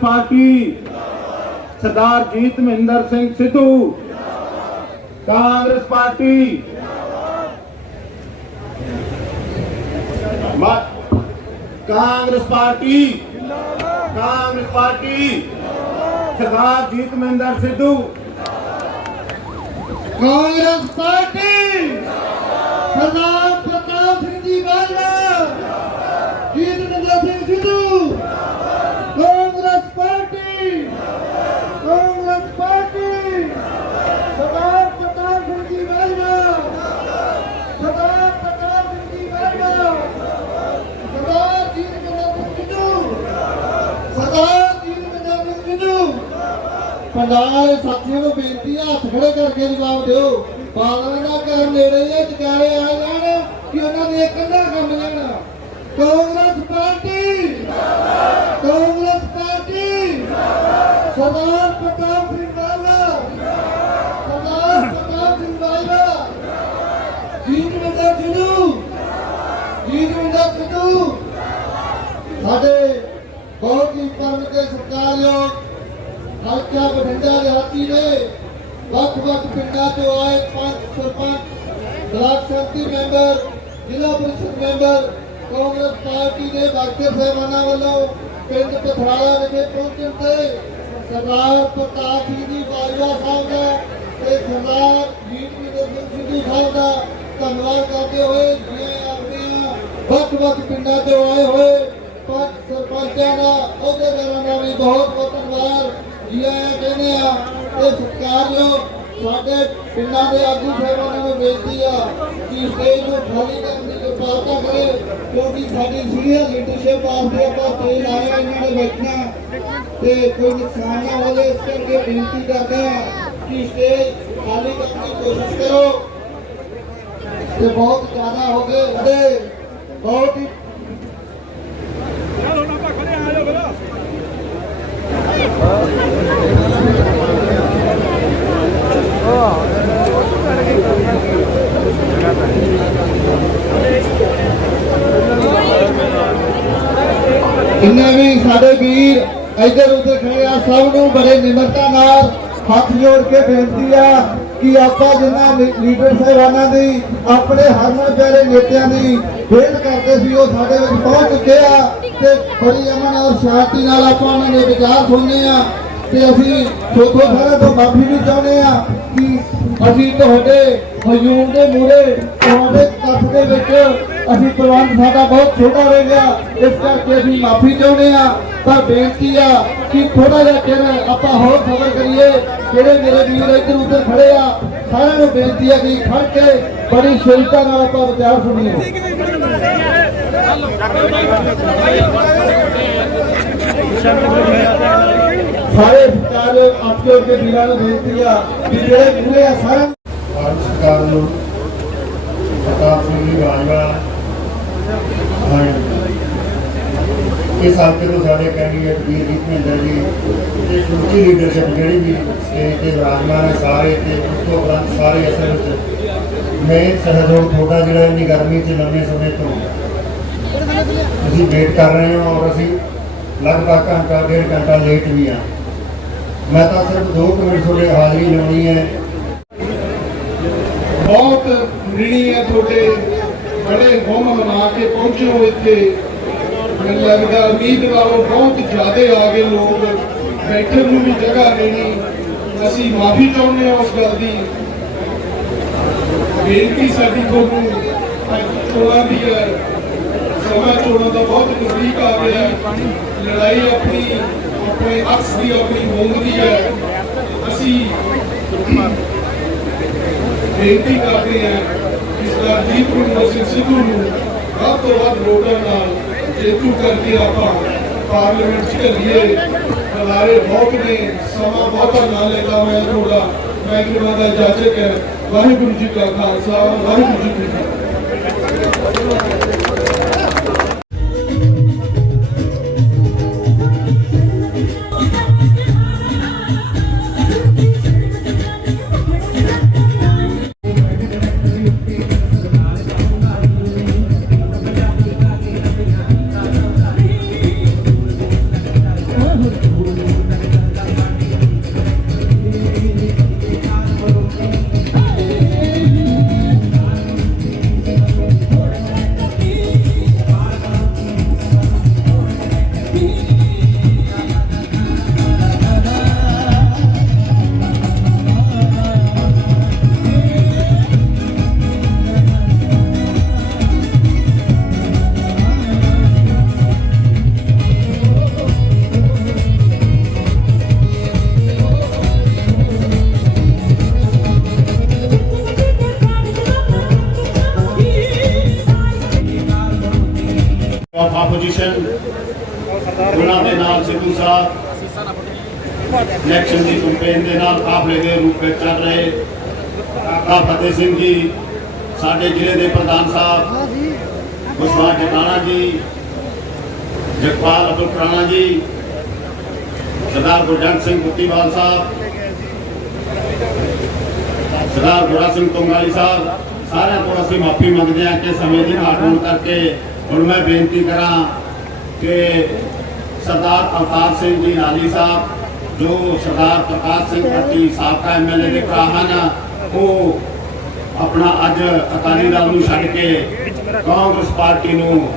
Party Sardar Jeet Mahinder Singh Sidhu, Congress party Congress party Congress party Sardar Jeet Mahinder Sidhu. Congress party Sardar Pratap Singh ji Bajwa Jeet Nanda Singh Sidhu Congress party Congress party Sardar Pratap Singh ji Bajwa Sardar ਪ੍ਰਤਾਪ ਸਿੰਘ ਜੀ ਬਾਜਵਾ ਸਰਦਾਰ ਜੀਤ ਨੰਦਾ ਸਿੰਘ ਸਿੱਧੂ ਸਰਦਾਰ ਜੀਤ ਨੰਦਾ ਸਿੰਘ ਸਿੱਧੂ ਪੰਜਾਬ ਦੇ ਸਾਥੀਆਂ ਨੂੰ ਬੇਨਤੀ ਆ, ਹੱਥ ਖੜੇ ਕਰਕੇ ਜਵਾਬ ਦਿਓ। ਬਾਦਲਾਂ ਦਾ ਘਰ ਨੇੜੇ ਜੇ ਟਿਕਾਰੇ ਆ ਜਾਣ ਕਿ ਉਹਨਾਂ ਦੇ ਕੰਧਾ ਕੰਮ ਜਾਣਾ ਕਾਂਗਰਸ ਪਾਰਟੀ ਕਾਂਗਰਸ ਪਾਰਟੀ ਸਰਦਾਰ ਪ੍ਰਤਾਪ ਸਿੰਘ ਬਾਜਵਾ ਸਰਦਾਰ ਪ੍ਰਤਾਪ ਸਿੰਘ ਬਾਜਵਾ ਜੀਤ ਮਿੰਦਰ ਸਿੱਧੂ ਜੀਤ ਮਿੰਦਰ ਸਿੱਧੂ ਸਾਡੇ ਬਹੁਤ ਹੀ ਪਰਮ ਤੇ ਸਤਿਕਾਰਯੋਗ ਹਲਕਾ ਬਠਿੰਡਾ ਦਿਹਾਤੀ ਦੇ ਵੱਖ-ਵੱਖ ਪਿੰਡਾਂ ਤੋਂ ਆਏ ਪੰਜ ਸਰਪੰਚ, ਬਲਾਕ ਸੰਮਤੀ ਮੈਂਬਰ, ਜ਼ਿਲ੍ਹਾ ਪਰਿਸ਼ਦ ਮੈਂਬਰ, ਕਾਂਗਰਸ ਪਾਰਟੀ ਦੇ ਵਰਕਰ ਸਹਿਬਾਨਾਂ ਵੱਲੋਂ ਪਿੰਡ ਪਥਰਾਲਾ ਵਿਖੇ ਪਹੁੰਚਣ ਤੇ ਸਰਦਾਰ ਪ੍ਰਤਾਪ ਸਿੰਘ ਜੀ ਬਾਜਵਾ ਸਾਹਿਬ ਦਾ ਤੇ ਸਰਦਾਰ ਜੀਤਵਿੰਦਰ ਸਿੰਘ ਸਿੱਧੂ ਸਾਹਿਬ ਦਾ ਧੰਨਵਾਦ ਕਰਦੇ ਹੋਏ ਜਿਵੇਂ ਆਪਣੀਆਂ ਵੱਖ-ਵੱਖ ਪਿੰਡਾਂ ਤੋਂ ਆਏ ਹੋਏ ਪੰਜ ਸਰਪੰਚਾਂ ਦਾ ਅਹੁਦੇਦਾਰਾਂ ਦਾ ਵੀ ਬਹੁਤ ਬਹੁਤ ਧੰਨਵਾਦ। ਜੀ ਆਇਆਂ ਕਹਿੰਦੇ ਆ ਤੇ ਸਤਿਕਾਰਯੋਗ ਸਾਡੇ ਪਿੰਡਾਂ ਦੇ ਆਗੂ ਸਾਹਿਬਾਨਾਂ ਨੂੰ ਬੇਨਤੀ ਆ ਕਿ ਸਟੇਜ ਨੂੰ ਖਾਲੀ ਕਰਨ ਦੀ ਕਿਰਪਾਲਤਾ ਕਰੇ, ਕਿਉਂਕਿ ਸਾਡੀ ਸੀਨੀਅਰ ਲੀਡਰਸ਼ਿਪ ਵਾਸਤੇ ਆਪਾਂ ਸਟੇਜ ਆਏ ਇਹਨਾਂ ਦੇ ਬੈਠਣਾ ਤੇ ਕੋਈ ਨੁਕਸਾਨ ਨਾ ਹੋਵੇ, ਇਸ ਕਰਕੇ ਬੇਨਤੀ ਕਰਦੇ ਆ ਕਿ ਸਟੇਜ ਖਾਲੀ ਕਰਨ ਦੀ ਕੋਸ਼ਿਸ਼ ਕਰੋ। ਤੇ ਬਹੁਤ ਜ਼ਿਆਦਾ ਹੋ ਗਏ ਅਤੇ ਬਹੁਤ ਹੀ ਜਿੰਨੇ ਵੀ ਸਾਡੇ ਵੀਰ ਇੱਧਰ ਉੱਧਰ ਖੜੇ ਆ, ਸਭ ਨੂੰ ਬੜੇ ਨਿਮਰਤਾ ਨਾਲ ਹੱਥ ਜੋੜ ਕੇ ਬੇਨਤੀ ਆ ਕਿ ਆਪਾਂ ਜਿੰਨਾ ਲੀਡਰ ਸਾਹਿਬਾਨਾਂ ਦੀ, ਆਪਣੇ ਹਰਮਨ ਪਿਆਰੇ ਨੇਤਿਆਂ ਦੀ ਵੇਟ ਕਰਦੇ ਸੀ, ਉਹ ਸਾਡੇ ਵਿੱਚ ਪਹੁੰਚ ਚੁੱਕੇ ਆ ਤੇ ਬੜੀ ਅਮਨ ਔਰ ਸ਼ਾਂਤੀ ਨਾਲ ਆਪਾਂ ਉਹਨਾਂ ਦੇ ਵਿਚਾਰ ਸੁਣਨੇ ਆ। ਤੇ ਅਸੀਂ ਸੋਥੋ ਸਾਰੇ ਤੋਂ ਮਾਫੀ ਵੀ ਚਾਹੁੰਦੇ ਆ ਕਿ ਅਸੀਂ ਤੁਹਾਡੇ ਹਜੂਮ ਦੇ ਮੂਰੇ ਤੁਹਾਡੇ ਕੱਖ ਦੇ ਵਿੱਚ ਅਸੀਂ ਪ੍ਰਬੰਧ ਸਾਡਾ ਬਹੁਤ ਛੋਟਾ ਰਹਿ ਗਿਆ। ਇਸ ਕਰਕੇ ਅਸੀਂ ਮਾਫੀ ਚਾਹੁੰਦੇ ਆ ਪਰ ਬੇਨਤੀ ਆ ਕਿ ਥੋੜਾ ਜਿਹਾ ਚਿਰ ਆਪਾਂ ਹੋਰ ਸਬਰ ਕਰੀਏ। ਜਿਹੜੇ ਮੇਰੇ ਵੀਰ ਇੱਧਰ ਉੱਧਰ ਖੜੇ ਆ, ਸਾਰਿਆਂ ਨੂੰ ਬੇਨਤੀ ਆ ਕਿ ਖੜ ਕੇ ਬੜੀ ਸ਼ਿਲਤਾ ਨਾਲ ਆਪਾਂ ਵਿਚਾਰ ਸੁਣੀਏ। ਸਾਰੇ ਸਰਕਾਰ ਆਪਕੇ ਕੇ ਵੀਰਾਂ ਨੂੰ ਬੇਨਤੀ ਆ ਕਿ ਜਿਹੜੇ ਮੂਹਰੇ ਆ ਸਾਰਿਆਂ ਭਾਰਤ ਸਰਕਾਰ ਨੂੰ ਪ੍ਰਤਾਪ ਸਿੰਘ ਜੀ ਬਾਜਵਾ ਹਾਂ ਇਸ ਹਫ਼ਤੇ ਤੋਂ ਸਾਡੇ ਕੈਂਡੀਡੇਟ ਵੀਰ ਜੀਤ ਮਹਿੰਦਰ ਜੀ, ਤੇ ਸਮੁੱਚੀ ਲੀਡਰਸ਼ਿਪ ਜਿਹੜੀ ਵੀ ਸਟੇਜ ਤੇ ਵਿਰਾਜਮਾਨ ਹੈ, ਸਾਰੇ ਤੇ ਉਸ ਤੋਂ ਉਪਰੰਤ ਸਾਰੇ ਅਸਲ ਵਿੱਚ ਮੈਂ ਸਹਿਯੋਗ ਤੁਹਾਡਾ ਜਿਹੜਾ ਇੰਨੀ ਗਰਮੀ 'ਚ ਲੰਮੇ ਸਮੇਂ ਤੋਂ। ਅਸੀਂ ਵੇਟ ਕਰ ਰਹੇ ਹਾਂ ਔਰ ਅਸੀਂ ਲਗਭਗ ਘੰਟਾ, ਡੇਢ ਘੰਟਾ ਲੇਟ ਵੀ ਆ ਮੈਂ ਤਾਂ ਸਿਰਫ 2 ਮਿੰਟ ਤੁਹਾਡੇ ਹਾਜ਼ਰੀ ਲਾਉਣੀ ਹੈ। ਬਹੁਤ ऋणी ਹੈ ਤੁਹਾਡੇ ਬੜੇ ਹੋਮ ਮਨਾ ਕੇ ਪਹੁੰਚੋ ਇੱਥੇ। ਮੈਨੂੰ ਲੱਗਦਾ ਉਮੀਦ ਉਮੀਦਵਾਰੋਂ ਬਹੁਤ ਜ਼ਿਆਦਾ ਆ ਗਏ ਲੋਕ ਬੈਠਣ ਨੂੰ ਵੀ ਜਗ੍ਹਾ ਨਹੀਂ। ਅਸੀਂ ਮਾਫੀ ਚਾਹੁੰਦੇ ਹਾਂ ਉਸ ਗੱਲ ਦੀ। ਬੇਨਤੀ ਸਾਡੀ ਤੁਹਾਨੂੰ ਅੱਜ ਚੋਣਾਂ ਦੀ ਹੈ। ਸਮਾਂ ਚੋਣਾਂ ਦਾ ਬਹੁਤ ਨਜ਼ਦੀਕ ਆ ਗਿਆ ਲੜਾਈ ਆਪਣੀ, ਆਪਣੇ ਅਕਸ ਦੀ, ਆਪਣੀ ਹੋਂਦ ਦੀ ਹੈ। ਅਸੀਂ ਬੇਨਤੀ ਕਰਦੇ ਹਾਂ ਕਿ ਸਰਦਾਰ ਜੀਤ ਸਿੰਘ ਸਿੱਧੂ ਨੂੰ ਵੱਧ ਤੋਂ ਵੱਧ ਵੋਟਾਂ ਨਾਲ ਜੇਤੂ ਕਰਕੇ ਆਪਾਂ ਪਾਰਲੀਮੈਂਟ 'ਚ ਘੱਲੀਏ। ਬੁਲਾਰੇ ਬਹੁਤ ਨੇ, ਸਮਾਂ ਬਹੁਤਾ ਨਾ ਲੈਂਦਾ ਮੈਂ ਥੋੜਾ ਮੈਂ ਕਿਹਾ ਦਾ ਇਜਾਜ਼ਤ ਹੈ। ਵਾਹਿਗੁਰੂ ਜੀ ਕਾ ਖਾਲਸਾ, ਵਾਹਿਗੁਰੂ ਜੀ ਕੀ ਫਤਿਹ। ਇਲੈਕਸ਼ਨ ਦੀ ਕੰਪੇਨ ਦੇ ਨਾਲ ਕਾਫਲੇ ਦੇ ਰੂਪ ਵਿੱਚ ਚੱਲ ਰਹੇ। ਕਾਕਾ ਫਤਿਹ ਸਿੰਘ ਜੀ, ਸਾਡੇ ਜ਼ਿਲ੍ਹੇ ਦੇ ਪ੍ਰਧਾਨ ਸਾਹਿਬ ਮੁਸਵਾ ਜਟਾਣਾ ਜੀ, ਜਗਪਾਲ ਅਬੁਲ ਕਰਾਣਾ ਜੀ, ਸਰਦਾਰ ਗੁਰਜੰਟ ਸਿੰਘ ਕੁੱਤੀਵਾਲ ਸਾਹਿਬ, ਸਰਦਾਰ ਗੁਰਾ ਸਿੰਘ ਤੁੰਗਾਲੀ ਸਾਹਿਬ, ਸਾਰਿਆਂ ਤੋਂ ਅਸੀਂ ਮਾਫੀ ਮੰਗਦੇ ਹਾਂ ਕਿ ਸਮੇਂ ਦੀ ਘਾਟ ਹੋਣ ਕਰਕੇ ਹੁਣ ਮੈਂ ਬੇਨਤੀ ਕਰਾਂ ਕਿ ਸਰਦਾਰ ਅਵਤਾਰ ਸਿੰਘ ਜੀ ਨਾਲੀ ਸਾਹਿਬ ਜੋ ਸਰਦਾਰ ਪ੍ਰਕਾਸ਼ ਸਿੰਘ ਪੱਟੀ ਸਾਬਕਾ ਐਮਐਲਏ ਦੇ ਭਰਾ ਹਨ, ਉਹ ਆਪਣਾ ਅੱਜ ਅਕਾਲੀ ਦਲ ਨੂੰ ਛੱਡ ਕੇ ਕਾਂਗਰਸ ਪਾਰਟੀ ਨੂੰ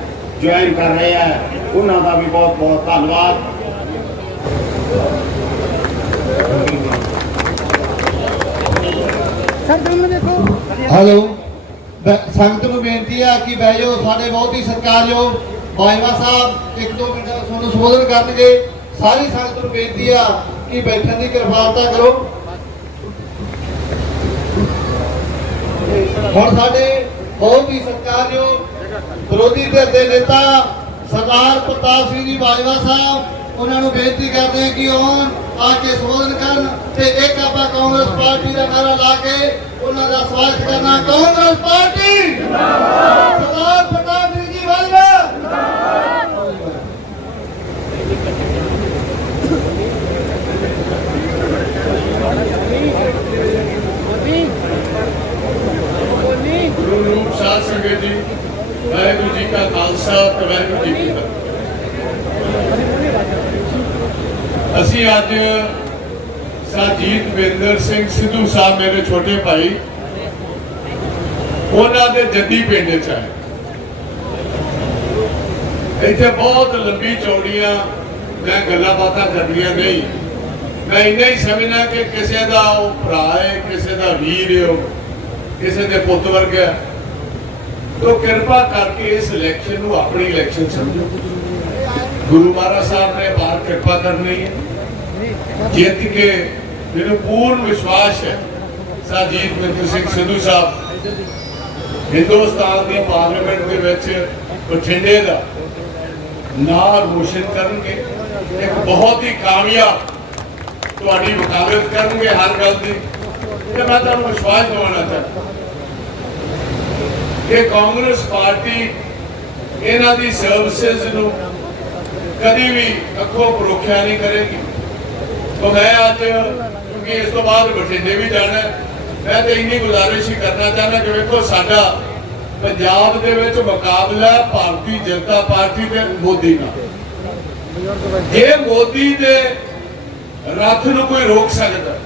ਜੁਆਇਨ ਕਰ ਰਹੇ ਆ। ਉਹਨਾਂ ਦਾ ਵੀ ਬਹੁਤ ਬਹੁਤ ਧੰਨਵਾਦ। ਹੈਲੋ ਸੰਗਤ ਨੂੰ ਬੇਨਤੀ ਆ ਕਿ ਬਹਿ ਜਾਓ, ਸਾਡੇ ਬਹੁਤ ਹੀ ਸਤਿਕਾਰਯੋਗ ਬਾਜਵਾ ਸਾਹਿਬ, ਇੱਕ ਦੋ ਮਿੰਟ ਤੁਹਾਨੂੰ ਸੰਬੋਧਨ ਕਰਨਗੇ। ਸਾਰੀ ਸੰਗਤ ਨੂੰ ਬੇਨਤੀ ਆ ਕਿ ਬੈਠਣ ਦੀ ਕਿਰਪਾਲਤਾ ਕਰੋ। ਹੁਣ ਸਾਡੇ ਬਹੁਤ ਹੀ ਸਤਿਕਾਰਯੋਗ ਵਿਰੋਧੀ ਧਿਰ ਦੇ ਨੇਤਾ ਸਰਦਾਰ ਪ੍ਰਤਾਪ ਸਿੰਘ ਜੀ ਬਾਜਵਾ ਸਾਹਿਬ, ਉਹਨਾਂ ਨੂੰ ਬੇਨਤੀ ਕਰਦੇ ਹਾਂ ਕਿ ਆਉਣ, ਆ ਕੇ ਸੰਬੋਧਨ ਕਰਨ ਤੇ ਇੱਕ ਆਪਾਂ ਕਾਂਗਰਸ ਪਾਰਟੀ ਦਾ ਨਾਰਾ ਲਾ ਕੇ ਉਹਨਾਂ ਦਾ ਸਵਾਗਤ ਕਰਨਾ। ਕਾਂਗਰਸ ਪਾਰਟੀ! ਜਿੰਦਾਬਾਦ ਸਰਦਾਰ ਪ੍ਰਤਾਪ ਸਿੰਘ ਜੀ ਬਾਜਵਾ! ਗੁਰੂ ਰੂਪ ਸਾਧ ਸੰਗਤ ਜੀ ਵਾਹਿਗੁਰੂ ਜੀ ਕਾ ਖਾਲਸਾ ਤੇ ਵਾਹਿਗੁਰੂ ਜੀ ਕੀ ਫਤਿਹ ਅਸੀਂ ਅੱਜ ਸਾਜੀਤ ਵਿੰਦਰ ਸਿੰਘ ਸਿੱਧੂ ਸਾਹਿਬ ਮੇਰੇ ਛੋਟੇ ਭਾਈ, ਉਹਨਾਂ ਦੇ ਜੱਦੀ ਪਿੰਡ ਚ ਆਏ। ਇੱਥੇ ਬਹੁਤ ਲੰਬੀ ਚੌੜੀਆਂ, ਮੈਂ ਗੱਲਾਂ ਬਾਤਾਂ ਕਰਨੀਆਂ ਨਹੀਂ। ਮੈਂ ਇੰਨਾ ਹੀ ਸਮਝਣਾ ਕਿ ਕਿਸੇ ਦਾ ਉਹ ਭਰਾ ਹੈ, ਕਿਸੇ ਦਾ ਵੀਰ ਹੈ ਉਹ, ਕਿਸੇ ਦੇ ਪੁੱਤ ਵਰਗਾ ਹੈ। ਤੋ ਕਿਰਪਾ ਕਰਕੇ ਇਸ ਇਲੈਕਸ਼ਨ ਨੂੰ ਆਪਣੀ ਇਲੈਕਸ਼ਨ ਸਮਝੋ। ਗੁਰੂ ਮਹਾਰਾਜ ਸਾਹਿਬ ਨੇ ਬਾਹਰ ਕਿਰਪਾ ਕਰਨੀ ਹੈ। ਜਿੱਤ ਕੇ ਮੈਨੂੰ ਪੂਰਨ ਵਿਸ਼ਵਾਸ ਹੈ। ਸਾਜੀਤ ਮਿੰਦਰ ਸਿੰਘ ਸਿੱਧੂ ਸਾਹਿਬ, ਹਿੰਦੁਸਤਾਨ ਦੀ ਪਾਰਲੀਮੈਂਟ ਦੇ ਵਿੱਚ ਬਠਿੰਡੇ ਦਾ ਨਾਂ ਰੋਸ਼ਨ ਕਰਨਗੇ। ਇੱਕ ਬਹੁਤ ਹੀ ਕਾਮਯਾਬ ਤੁਹਾਡੀ ਵਕਾਲਤ ਕਰਨਗੇ ਹਰ ਗੱਲ ਦੀ। ਤੇ ਮੈਂ ਤੁਹਾਨੂੰ ਵਿਸ਼ਵਾਸ ਦਿਵਾਉਣਾ ਚਾਹੁੰਦਾ ਕਿ ਕਾਂਗਰਸ ਪਾਰਟੀ ਇਹਨਾਂ ਦੀ ਸਰਵਿਸਿਜ਼ ਨੂੰ ਕਦੀ ਵੀ ਅੱਖੋਂ ਪਰੋਖਿਆ ਨਹੀਂ ਕਰੇਗੀ। ਤਾਂ ਮੈਂ ਅੱਜ, ਕਿਉਂਕਿ ਇਸ ਤੋਂ ਬਾਅਦ ਬਠਿੰਡੇ ਵੀ ਜਾਣਾ ਮੈਂ ਤੇ ਇੰਨੀ ਗੁਜ਼ਾਰਿਸ਼ ਹੀ ਕਰਨਾ ਚਾਹੁੰਦਾ ਕਿ ਵੇਖੋ ਸਾਡਾ ਪੰਜਾਬ ਦੇ ਵਿੱਚ ਮੁਕਾਬਲਾ ਭਾਰਤੀ ਜਨਤਾ ਪਾਰਟੀ ਤੇ ਮੋਦੀ ਨਾਲ। ਜੇ ਮੋਦੀ ਦੇ ਰੱਥ ਨੂੰ ਕੋਈ ਰੋਕ ਸਕਦਾ।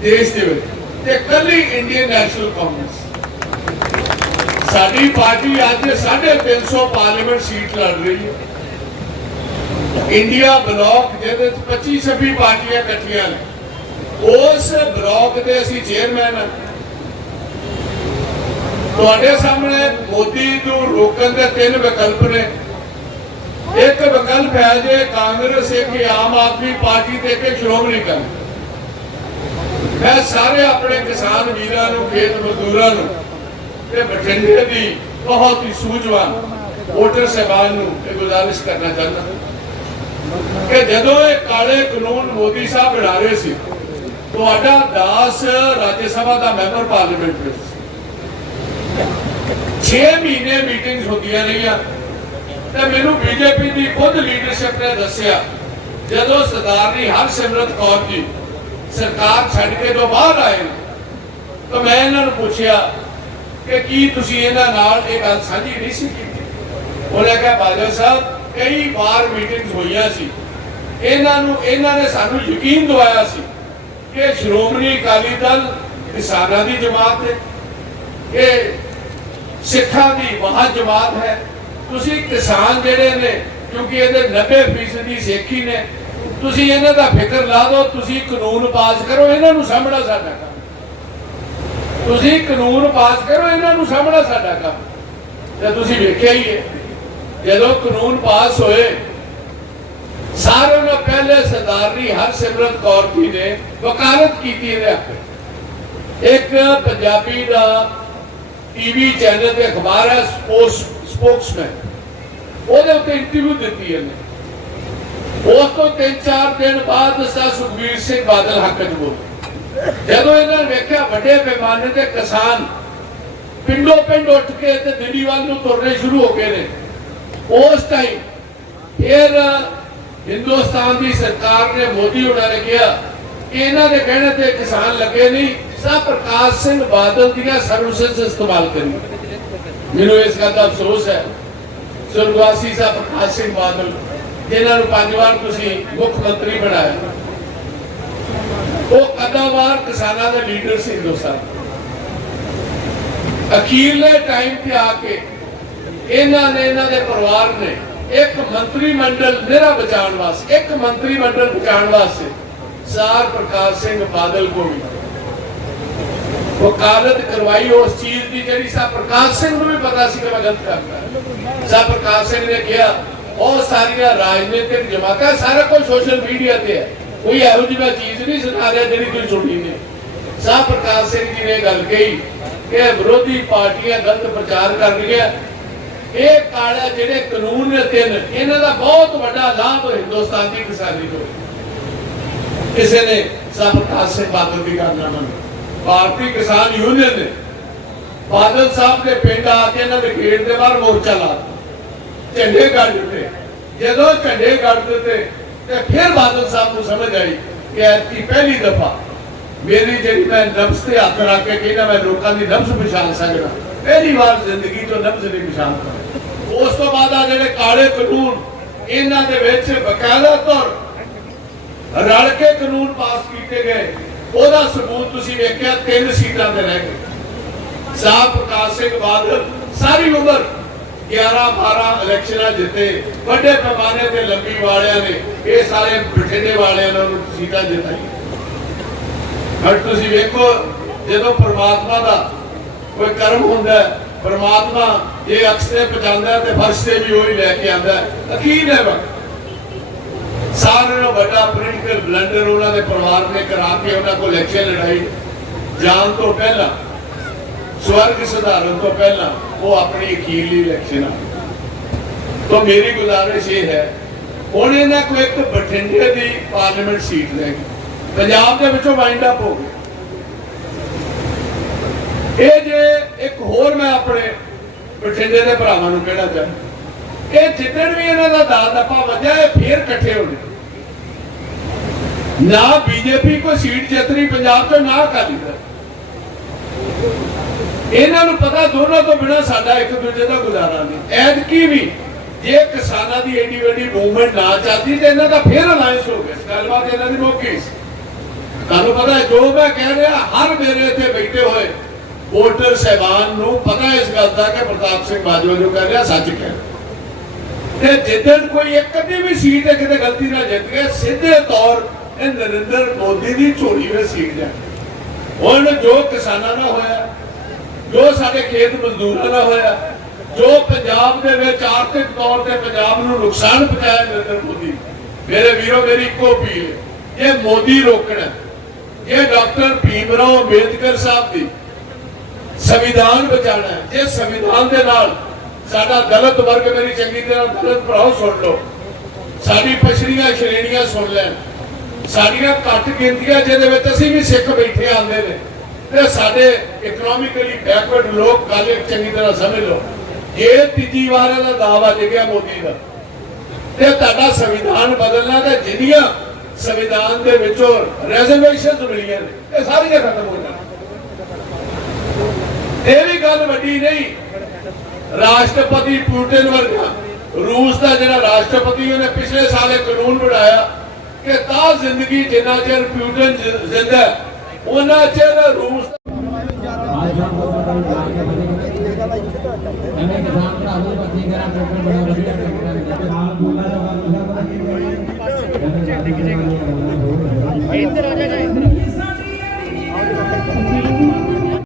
ਦੇਸ਼ ਦੇ ਵਿੱਚ। ਤੇ ਕੱਲੀ ਇੰਡੀਅਨ ਨੈਸ਼ਨਲ ਕਾਂਗਰਸ ਸਾਡੀ ਪਾਰਟੀ ਅੱਜ 350 ਪਾਰਲੀਮੈਂਟ ਸੀਟ ਲੜ ਰਹੀ ਹੈ। ਇੰਡੀਆ ਬਲਾਕ ਜਿਹਦੇ ਵਿੱਚ 25 26 ਪਾਰਟੀਆਂ ਇਕੱਠੀਆਂ ਨੇ। ਉਸ ਬਲਾਕ ਦੇ ਅਸੀਂ ਚੇਅਰਮੈਨ ਹਾਂ। ਤੁਹਾਡੇ ਸਾਹਮਣੇ ਮੋਦੀ ਨੂੰ ਰੋਕਣ ਦੇ ਤਿੰਨ ਵਿਕਲਪ ਨੇ। ਇੱਕ ਵਿਕਲਪ ਹੈ ਜੇ ਕਾਂਗਰਸ ਇੱਕ ਆਮ ਆਦਮੀ ਪਾਰਟੀ ਤੇ ਇੱਕ ਸ਼੍ਰੋਮਣੀ ਅਕਾਲੀ ਮੈਂ ਸਾਰੇ ਆਪਣੇ ਕਿਸਾਨ ਵੀਰਾਂ ਨੂੰ, ਖੇਤ ਮਜ਼ਦੂਰਾਂ ਨੂੰ ਤੇ ਬਠਿੰਡੇ ਦੀ ਬਹੁਤ ਹੀ ਸੂਝਵਾਨ ਵੋਟਰ ਸਹਿਬਾਨ ਨੂੰ ਇਹ ਗੁਜ਼ਾਰਿਸ਼ ਕਰਨਾ ਚਾਹੁੰਦਾ ਕਿ ਜਦੋਂ ਇਹ ਕਾਲੇ ਕਾਨੂੰਨ ਮੋਦੀ ਸਾਹਿਬ ਬਣਾ ਰਹੇ ਸੀ, ਤੁਹਾਡਾ ਦਾਸ ਰਾਜ ਸਭਾ ਦਾ ਮੈਂਬਰ ਪਾਰਲੀਮੈਂਟ ਵਿੱਚ ਸੀ। 6 ਮਹੀਨੇ ਮੀਟਿੰਗਸ ਹੁੰਦੀਆਂ ਰਹੀਆਂ। ਤੇ ਮੈਨੂੰ ਬੀਜੇਪੀ ਦੀ ਖੁਦ ਲੀਡਰਸ਼ਿਪ ਨੇ ਦੱਸਿਆ, ਜਦੋਂ ਸਰਦਾਰਨੀ ਹਰਸਿਮਰਤ ਕੌਰ ਜੀ ਸਰਕਾਰ ਛੱਡ ਕੇ ਜੋ ਬਾਹਰ ਆਏ ਤਾਂ ਮੈਂ ਇਹਨਾਂ ਨੂੰ ਪੁੱਛਿਆ ਕਿ ਕੀ ਤੁਸੀਂ ਇਹਨਾਂ ਨਾਲ ਇਹ ਗੱਲ ਸਾਂਝੀ ਨਹੀਂ ਸੀ ਕੀਤੀ? ਉਹਨੇ ਕਿਹਾ ਬਾਜਵਾ ਸਾਹਿਬ, ਕਈ ਵਾਰ ਮੀਟਿੰਗ ਹੋਈਆਂ ਸੀ, ਇਹਨਾਂ ਨੂੰ, ਇਹਨਾਂ ਨੇ ਸਾਨੂੰ ਯਕੀਨ ਦਿਵਾਇਆ ਸੀ ਕਿ ਸ਼੍ਰੋਮਣੀ ਅਕਾਲੀ ਦਲ ਕਿਸਾਨਾਂ ਦੀ ਜਮਾਤ ਹੈ ਇਹ ਸਿੱਖਾਂ ਦੀ ਮਹਾ ਜਮਾਤ ਹੈ ਤੁਸੀਂ ਕਿਸਾਨ ਜਿਹੜੇ ਨੇ, ਕਿਉਂਕਿ ਇਹਦੇ 90% ਦੀ ਸਿੱਖੀ ਨੇ, ਤੁਸੀਂ ਇਹਨਾਂ ਦਾ ਫਿਕਰ ਲਾ ਦਿਓ, ਤੁਸੀਂ ਕਾਨੂੰਨ ਪਾਸ ਕਰੋ, ਇਹਨਾਂ ਨੂੰ ਸਾਹਮਣਾ ਸਾਡਾ ਕੰਮ। ਤੁਸੀਂ ਕਾਨੂੰਨ ਪਾਸ ਕਰੋ, ਇਹਨਾਂ ਨੂੰ ਸਾਹਮਣਾ ਸਾਡਾ ਕੰਮ। ਤੇ ਤੁਸੀਂ ਵੇਖਿਆ ਹੀ ਹੈ, ਜਦੋਂ ਕਾਨੂੰਨ ਪਾਸ ਹੋਏ, ਸਾਰਿਆਂ ਨਾਲੋਂ ਪਹਿਲੇ ਸਰਦਾਰਨੀ ਹਰਸਿਮਰਤ ਕੌਰ ਜੀ ਨੇ ਵਕਾਲਤ ਕੀਤੀ ਇਹਦੇ ਹੱਕ ਇੱਕ ਪੰਜਾਬੀ ਦਾ ਟੀਵੀ ਚੈਨਲ ਤੇ ਅਖਬਾਰ ਹੈ ਸਪੋਕਸਮੈਨ ਉਹਦੇ ਉੱਤੇ ਇੰਟਰਵਿਊ ਦਿੱਤੀ ਇਹਨੇ ਉਸ ਤੋਂ ਤਿੰਨ ਚਾਰ ਦਿਨ ਬਾਅਦ ਸਾ ਸੁਖਬੀਰ ਸਿੰਘ ਬਾਦਲ ਹੱਕ ਚ ਬੋਲੇ। ਜਦੋਂ ਇਹਨਾਂ ਨੇ ਵੇਖਿਆ ਵੱਡੇ ਪੈਮਾਨੇ ਤੇ ਕਿਸਾਨ ਪਿੰਡੋਂ ਪਿੰਡ ਉੱਠ ਕੇ ਤੇ ਦਿੱਲੀ ਵੱਲ ਨੂੰ ਤੁਰਨੇ ਸ਼ੁਰੂ ਹੋ ਗਏ ਨੇ। ਉਸ ਟਾਈਮ ਫਿਰ ਹਿੰਦੁਸਤਾਨ ਦੀ ਸਰਕਾਰ ਨੇ ਮੋਦੀ ਉਹਨਾਂ ਨੇ ਕਿਹਾ ਕਿ ਇਹਨਾਂ ਦੇ ਕਹਿਣੇ ਤੇ ਕਿਸਾਨ ਲੱਗੇ ਨਹੀਂ, ਸਾ ਪ੍ਰਕਾਸ਼ ਸਿੰਘ ਬਾਦਲ ਦੀਆਂ ਸਰਵਿਸਿਜ਼ ਇਸਤੇਮਾਲ ਕਰੀ ਮੈਨੂੰ ਇਸ ਗੱਲ ਦਾ ਅਫਸੋਸ ਹੈ। ਸੁਰਗਵਾਸੀ ਸਾਹਿਬ ਪ੍ਰਕਾਸ਼ ਸਿੰਘ ਬਾਦਲ, ਜਿਨ੍ਹਾਂ ਨੂੰ ਪੰਜ ਵਾਰ ਤੁਸੀਂ ਮੁੱਖ ਮੰਤਰੀ ਬਣਾਇਆ। ਉਹ ਕਦਾਵਾਰ ਕਿਸਾਨਾਂ ਦਾ ਲੀਡਰ ਸੀ ਹਿੰਦੁਸਤਾਨ ਅਖੀਰਲੇ ਟਾਈਮ ਤੇ ਆ ਕੇ ਇਹਨਾਂ ਨੇ, ਇਹਨਾਂ ਦੇ ਪਰਿਵਾਰ ਨੇ ਇੱਕ ਮੰਤਰੀ ਮੰਡਲ ਨਿਹਰਾ ਬਚਾਉਣ ਵਾਸਤੇ, ਇੱਕ ਮੰਤਰੀ ਮੰਡਲ ਬਚਾਉਣ ਵਾਸਤੇ ਸਾਰ ਪ੍ਰਕਾਸ਼ ਸਿੰਘ ਬਾਦਲ ਕੋ ਵੀ ਵਕਾਲਤ ਕਰਵਾਈ ਉਸ ਚੀਜ਼ ਦੀ ਜਿਹੜੀ ਸਾ ਪ੍ਰਕਾਸ਼ ਸਿੰਘ ਨੂੰ ਵੀ ਪਤਾ ਸੀ ਕਿ ਮੈਂ ਗਲਤ ਕਰਦਾ ਸਾ ਪ੍ਰਕਾਸ਼ ਸਿੰਘ ਨੇ ਕਿਹਾ ਉਹ ਸਾਰੀਆਂ ਰਾਜਨੀਤਿਕ ਜਮਾਤਾਂ, ਸਾਰਾ ਕੁਝ ਸੋਸ਼ਲ ਮੀਡੀਆ ਤੇ ਹੈ। ਕੋਈ ਇਹੋ ਜਿਹੀ ਚੀਜ਼ ਨਹੀਂ ਸੁਣਾ ਰਿਹਾ ਜਿਹੜੀ ਤੁਸੀਂ ਸੁਣੀ ਨਹੀਂ। ਸਾ ਪ੍ਰਕਾਸ਼ ਸਿੰਘ ਜੀ ਨੇ ਗੱਲ ਕਹੀ ਕਿ ਵਿਰੋਧੀ ਪਾਰਟੀਆਂ ਗਲਤ ਪ੍ਰਚਾਰ ਕਰ ਰਹੀਆਂ ਇਹ ਕਾਲਾ ਜਿਹੜੇ ਕਾਨੂੰਨ ਨੇ ਤਿੰਨ, ਇਹਨਾਂ ਦਾ ਬਹੁਤ ਵੱਡਾ ਲਾਭ ਹਿੰਦੁਸਤਾਨ ਦੀ ਕਿਸਾਨੀ ਨੂੰ। ਕਿਸੇ ਨੇ ਸਾ ਪ੍ਰਕਾਸ਼ ਸਿੰਘ ਬਾਦਲ ਦੀ ਗੱਲ ਨਾ ਮੰਨੀ। ਭਾਰਤੀ ਕਿਸਾਨ ਯੂਨੀਅਨ ਨੇ ਬਾਦਲ ਸਾਹਿਬ ਦੇ ਪਿੰਡ ਆ ਕੇ ਇਹਨਾਂ ਦੇ ਗੇਟ ਦੇ ਬਾਹਰ ਮੋਰਚਾ ਲਾ ਝੰਡੇ ਗੱਡ ਦਿੱਤੇ ਜਦੋਂ ਝੰਡੇ ਗੱਡ ਦਿੱਤੇ ਤੇ ਫਿਰ ਬਾਦਲ ਸਾਹਿਬ ਨੂੰ ਸਮਝ ਆਈ ਕਿ ਐਤਕੀ ਪਹਿਲੀ ਦਫਾ ਮੇਰੀ ਜਿਹੜੀ ਮੈਂ ਨਬਜ਼ ਤੇ ਹੱਥ ਰੱਖ ਕੇ ਕਹਿੰਦਾ ਮੈਂ ਲੋਕਾਂ ਦੀ ਨਬਜ਼ ਪਛਾਣ ਸਕਦਾ। ਪਹਿਲੀ ਵਾਰ ਜ਼ਿੰਦਗੀ ਚੋਂ ਨਬਜ਼ ਨਹੀਂ ਪਛਾਣ ਸਕਦਾ। ਉਸ ਤੋਂ ਬਾਅਦ ਆ ਜਿਹੜੇ ਕਾਲੇ ਕਾਨੂੰਨ, ਇਹਨਾਂ ਦੇ ਵਿੱਚ ਬਕਾਇਦਾ ਤੌਰ ਰਲ ਕੇ ਕਾਨੂੰਨ ਪਾਸ ਕੀਤੇ ਗਏ। ਉਹਦਾ ਸਬੂਤ ਤੁਸੀਂ ਵੇਖਿਆ, ਤਿੰਨ ਸੀਟਾਂ ਤੇ ਰਹਿ ਗਏ ਸਾਹ ਪ੍ਰਕਾਸ਼ ਸਿੰਘ ਬਾਦਲ ਸਾਰੀ ਉਮਰ 11 12 ਇਲੈਕਸ਼ਨਾਂ ਜਿੱਤੇ, ਵੱਡੇ ਪੈਮਾਨੇ ਤੇ ਲੰਬੀ ਵਾਲਿਆਂ ਨੇ, ਇਹ ਸਾਰੇ ਬਠਿੰਡੇ ਵਾਲਿਆਂ ਨੂੰ ਸੀਟਾਂ ਜਿਤਾਈ ਪਰ ਤੁਸੀਂ ਵੇਖੋ, ਜਦੋਂ ਪ੍ਰਮਾਤਮਾ ਦਾ ਕੋਈ ਕਰਮ ਹੁੰਦਾ ਪ੍ਰਮਾਤਮਾ ਜੇ ਅਕਸ ਤੇ ਪਹੁੰਚਾਉਂਦਾ ਤੇ ਫਰਸ਼ ਤੇ ਵੀ ਉਹੀ ਲੈ ਕੇ ਆਉਂਦਾ ਹੈ। ਹੈ ਵਕਤ ਸਾਰਿਆਂ ਨਾਲੋਂ ਵੱਡਾ ਪੋਲੀਟੀਕਲ ਬਲੰਡਰ ਉਹਨਾਂ ਦੇ ਪਰਿਵਾਰ ਨੇ ਕਰਾ ਕੇ ਉਹਨਾਂ ਕੋਲ ਇਲੈਕਸ਼ਨ ਲੜਾਈ ਜਾਣ ਤੋਂ ਪਹਿਲਾਂ, ਸਵਰਗ ਸੁਧਾਰਨ ਤੋਂ ਪਹਿਲਾਂ ਉਹ ਆਪਣੀ ਅਖੀਰਲੀ ਇਲੈਕਸ਼ਨ ਆ। ਤਾਂ ਮੇਰੀ ਗੁਜ਼ਾਰਿਸ਼ ਇਹ ਹੈ, ਹੁਣ ਇਹਨਾਂ ਕੋਲ ਇੱਕ ਬਠਿੰਡੇ ਦੀ ਪਾਰਲੀਮੈਂਟ ਸੀਟ ਲੈ ਪੰਜਾਬ ਦੇ ਵਿੱਚੋਂ ਵਾਈਂਡ ਅਪ ਹੋ ਗਏ ਇਹ ਜੇ ਇੱਕ ਹੋਰ ਮੈਂ ਆਪਣੇ ਬਠਿੰਡੇ ਦੇ ਭਰਾਵਾਂ ਨੂੰ ਕਹਿਣਾ ਚਾਹੁੰਦਾ ਇਹ ਜਿੱਦਣ ਵੀ ਇਹਨਾਂ ਦਾ ਦਾਦ ਦਪਾ ਵੱਜਿਆ ਇਹ ਫੇਰ ਇਕੱਠੇ ਹੋ ਗਏ ਨਾ ਬੀਜੇਪੀ ਕੋਈ ਸੀਟ ਜਿੱਤਣੀ ਪੰਜਾਬ ਤੋਂ ਨਾ ਅਕਾਲੀ ਦਲ। ਇਹਨਾਂ ਨੂੰ ਪਤਾ ਦੋਨਾਂ ਤੋਂ ਬਿਨਾ ਸਾਡਾ ਇੱਕ ਦੂਜੇ ਦਾ ਗੁਜ਼ਾਰਾ ਨਹੀਂ। ਐਤਕੀ ਵੀ ਜੇ ਕਿਸਾਨਾਂ ਦੀ ਐਡੀ ਵੱਡੀ ਮੂਵਮੈਂਟ ਨਾ ਚੱਲਦੀ, ਤੇ ਇਹਨਾਂ ਦਾ ਫੇਰ ਅਲਾਈਅੰਸ ਹੋ ਗਿਆ। ਇਸ ਗੱਲਬਾਤ ਇਹਨਾਂ ਦੀ ਮੌਕੇ ਸੀ। ਤੁਹਾਨੂੰ ਪਤਾ ਜੋ ਮੈਂ ਕਹਿ ਰਿਹਾ, ਹਰ ਮੇਰੇ ਇੱਥੇ ਬੈਠੇ ਹੋਏ ਵੋਟਰ ਸਹਿਬਾਨ ਨੂੰ ਪਤਾ ਇਸ ਗੱਲ ਦਾ ਕਿ ਪ੍ਰਤਾਪ ਸਿੰਘ ਬਾਜਵਾ ਜੋ ਕਹਿ ਰਿਹਾ, ਸੱਚ ਕਹਿ ਰਿਹਾ। ਤੇ ਜਿੱਦਣ ਕੋਈ ਇੱਕ ਅੱਧੀ ਵੀ ਸੀਟ ਕਿਤੇ ਗਲਤੀ ਨਾਲ ਜਿੱਤ ਗਿਆ, ਸਿੱਧੇ ਤੌਰ ਇਹ ਨਰਿੰਦਰ ਮੋਦੀ ਦੀ ਝੋਲੀ ਵਿੱਚ ਸੀਟ ਜਾ ਹੁਣ ਜੋ ਕਿਸਾਨਾਂ ਨਾਲ ਹੋਇਆ, ਜੋ ਸਾਡੇ ਖੇਤ ਮਜ਼ਦੂਰਾਂ ਨਾਲ ਹੋਇਆ, ਜੋ ਪੰਜਾਬ ਦੇ ਵਿੱਚ ਆਰਥਿਕ ਤੌਰ ਤੇ ਪੰਜਾਬ ਨੂੰ ਨੁਕਸਾਨ ਪਹੁੰਚਾਇਆ ਨਰਿੰਦਰ ਮੋਦੀ, ਮੇਰੇ ਵੀਰੋ, ਮੇਰੀ ਇੱਕੋ ਅਪੀਲ ਹੈ ਇਹ ਮੋਦੀ ਰੋਕਣਾ ਇਹ ਡਾਕਟਰ ਭੀਮ ਰਾਓ ਅੰਬੇਦਕਰ ਸਾਹਿਬ ਦੀ ਸੰਵਿਧਾਨ ਬਚਾਣਾ ਹੈ ਜੇ ਸੰਵਿਧਾਨ ਦੇ ਨਾਲ ਸਾਡਾ ਦਲਿਤ ਵਰਗ ਮੇਰੀ ਚੰਗੀ ਤਰ੍ਹਾਂ ਦਲਿਤ ਭਰਾਓ ਸੁਣ ਲਓ। ਸਾਡੀ ਪਛੜੀਆਂ ਸ਼੍ਰੇਣੀਆਂ ਸੁਣ ਲੈਣ। ਸਾਡੀਆਂ ਘੱਟ ਗਿਣਤੀਆਂ ਜਿਹਦੇ ਵਿੱਚ ਅਸੀਂ ਵੀ ਸਿੱਖ ਬੈਠੇ ਆਂਦੇ ਨੇ। ਤੇ ਸਾਡੇ ਇਕਨੋਮਿਕਲੀ ਬੈਕਵਰਡ ਲੋਕ ਗੱਲ ਚੰਗੀ ਤਰ੍ਹਾਂ ਸਮਝ ਲਓ। ਇਹ ਤੀਜੀ ਵਾਰ ਇਹਦਾ ਦਾਵਾ ਜਿਗਿਆ ਮੋਦੀ ਦਾ, ਤੇ ਤੁਹਾਡਾ ਸੰਵਿਧਾਨ ਬਦਲਣਾ ਤੇ ਜਿੰਨੀਆਂ ਸੰਵਿਧਾਨ ਦੇ ਵਿੱਚੋਂ ਰੈਜ਼ਰਵੇਸ਼ਨਸ ਮਿਲੀਆਂ ਨੇ, ਇਹ ਸਾਰੀਆਂ ਖਤਮ ਹੋ ਜਾਣ। ਇਹ ਵੀ ਗੱਲ ਵੱਡੀ ਨਹੀਂ ਰਾਸ਼ਟਰਪਤੀ ਪੁਟਿਨ ਵਰਗਾ ਰੂਸ ਦਾ ਜਿਹੜਾ ਰਾਸ਼ਟਰਪਤੀ ਉਹਨੇ ਪਿਛਲੇ ਸਾਲ ਇਹ ਕਾਨੂੰਨ ਬਣਾਇਆ ਕਿ ਤਾਂ ਜ਼ਿੰਦਗੀ ਜਿੰਨਾ ਚਿਰ ਪੁਟਿਨ ਜ਼ਿੰਦਾ ਉਹਨਾਂ ਚਿਰ ਰੂਸ ਮੈਂ ਕਿਸਾਨ ਭਰਾਵੋ ਬੱਤੀ